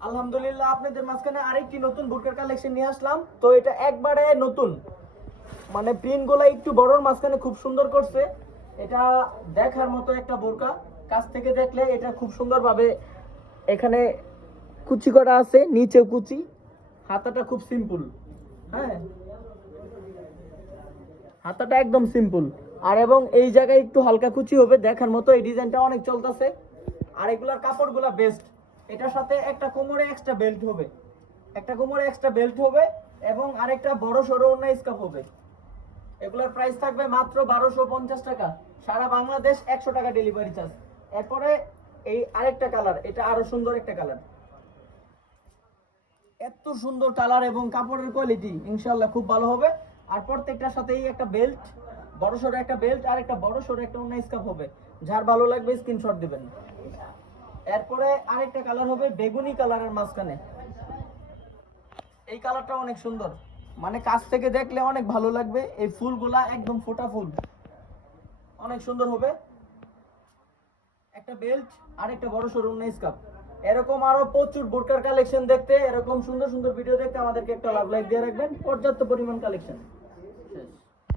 আলহামদুলিল্লাহ, আপনাদের মাঝখানে আরেকটি নতুন বোরকার কালেকশন নিয়ে আসলাম। তো এটা একবারে নতুন, মানে প্রিন্ট গুলা একটু বড়র মাঝখানে খুব সুন্দর করছে। এটা দেখার মতো একটা বোরকা, কাছ থেকে দেখলে এটা খুব সুন্দর ভাবে এখানে কুচি করা আছে, নিচে কুচি, হাতাটা খুব সিম্পল। হ্যাঁ, হাতাটা একদম সিম্পল। আর এবং এই জায়গায় একটু হালকা কুচি হবে, দেখার মতো। এই ডিজাইনটা অনেক চলতেছে। আর এগুলার কাপড়গুলা বেস্ট। এটার সাথে একটা কোমরে এক্সট্রা বেল্ট হবে, একটা কোমরে এক্সট্রা বেল্ট হবে, এবং আরেকটা বড় সড়ো অন্য স্কার্ফ হবে। এগুলোর প্রাইস থাকবে মাত্র 1250 টাকা, সারা বাংলাদেশ 100 টাকা ডেলিভারি চার্জ। এরপরে এই আরেকটা কালার, এটা আরো সুন্দর একটা কালার। এত সুন্দর কালার এবং কাপড়ের কোয়ালিটি ইনশাআল্লাহ খুব ভালো হবে। আর প্রত্যেকটার সাথেই একটা বেল্ট, বড় সড়ো একটা বেল্ট আর একটা বড় সড়ো একটা অন্য স্কার্ফ হবে। যার ভালো লাগবে স্ক্রিনশট দিবেন। এরপরে আরেকটা কালার হবে বেগুনি কালারের মাঝখানে। এই কালারটা অনেক সুন্দর, মানে কাছ থেকে দেখলে অনেক ভালো লাগবে। এই ফুলগুলা একদম ফোটা ফুল, অনেক সুন্দর হবে। একটা বেল্ট আর একটা বড় সরু স্কার্ফ। এরকম আরো প্রচুর বোরকার কালেকশন দেখতে, এরকম সুন্দর সুন্দর ভিডিও দেখতে আমাদেরকে একটা লাভ লাইক দিয়ে রাখবেন। পর্যাপ্ত পরিমাণ কালেকশন।